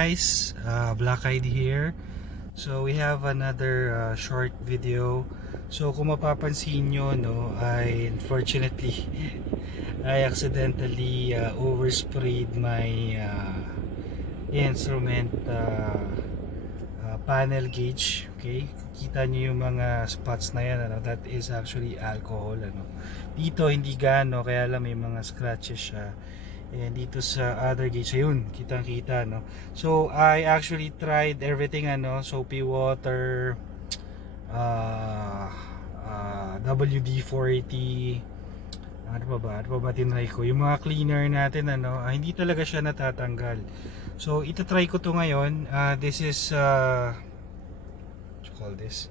guys, Black ID here. So we have another short video. So kung mapapansin nyo, no, I unfortunately I accidentally oversprayed my instrument panel gauge. Okay, kita nyo yung mga spots na yan, ano? That is actually alcohol, ano? Dito hindi gaano, kaya lang may mga scratches siya. And dito sa other gauge, ayun, kitang kita, no? So I actually tried everything, ano, soapy water, WD-40, ano pa ba tinry ko, yung mga cleaner natin, ano, hindi talaga siya natatanggal. So ito try ko to ngayon. This is what you call this,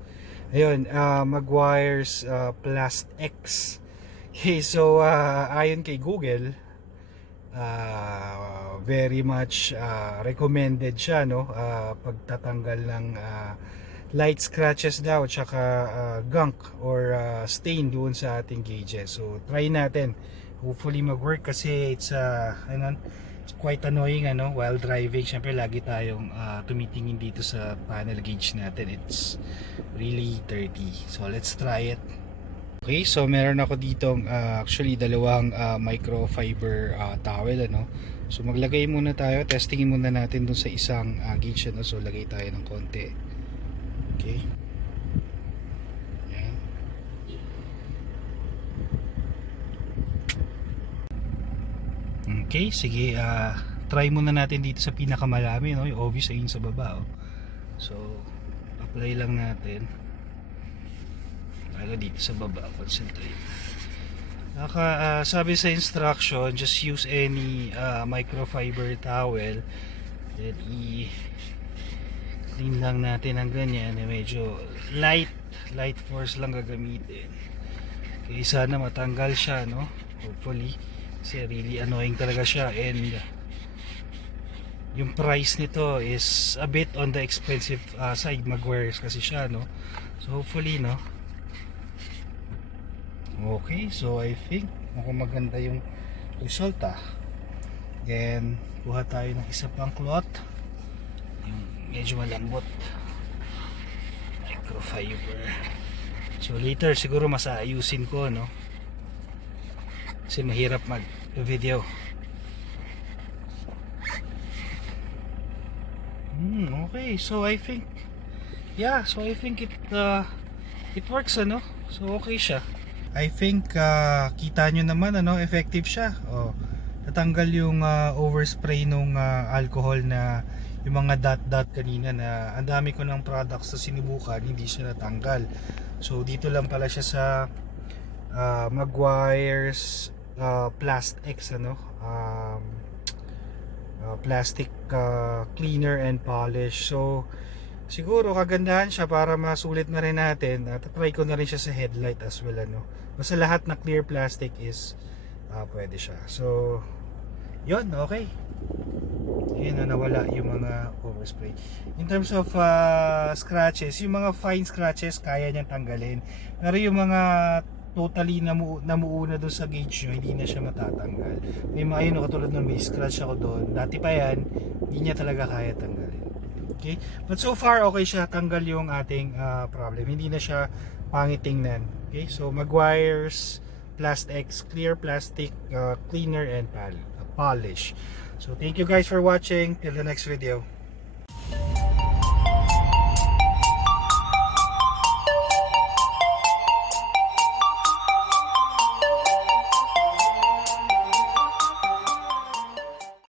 ayun, Meguiar's PlastX. Okay, so ayon kay Google, very much recommended siya, no, pagtatanggal ng light scratches daw, tsaka gunk or stain doon sa ating gauges. So try natin, hopefully mag-work, kasi it's it's quite annoying, ano, while driving. Syempre lagi tayong tumitingin dito sa panel gauge natin, it's really dirty. So let's try it. Okay, so meron ako ditong actually dalawang microfiber towel, ano. So maglagay muna tayo, testingin muna natin dun sa isang gauge, ano. So lagay tayo ng konti. Okay. Yan. Okay, sige, try muna natin dito sa pinakamalami, no. Yung obvious ayun sa baba, oh. So apply lang natin. Ano dito sa baba, concentrate. Sabi sa instruction, just use any microfiber towel, then clean lang natin ng ganyan. Medyo light force lang gagamitin. Okay, sana matanggal siya, no, hopefully, kasi really annoying talaga siya. And yung price nito is a bit on the expensive side, Meguiar's kasi siya, no. So hopefully, no. Okay, so I think mukhang maganda yung resulta. Then kuha tayo ng isa pang cloth, yung medyo malambot, microfiber. So later siguro mas aayusin ko, no, kasi mahirap mag video. Okay, so I think, yeah, so I think it works, ano. So okay siya. I think kita nyo naman, ano, effective siya. Natanggal yung overspray nung alcohol, na yung mga dot kanina, na ang dami ko ng products na sinubukan, hindi siya natanggal. So dito lang pala siya sa Meguiar's PlastX, ano, plastic cleaner and polish. So siguro kagandahan siya para masulit na rin natin. Try ko na rin siya sa headlight as well, ano. Basta lahat na clear plastic is pwede siya. So yun, okay. Yun na, nawala yung mga overspray. In terms of scratches, yung mga fine scratches kaya niyang tanggalin, pero yung mga totally namuuna doon sa gauge nyo, hindi na siya matatanggal. May mga yun, katulad ng may scratch ako doon, dati pa yan, hindi niya talaga kaya tanggalin. Okay, but so far okay siya, tanggal yung ating problem, hindi na siya pangitingnan. Okay, so Meguiar's PlastX clear plastic cleaner and polish. So thank you guys for watching, till the next video.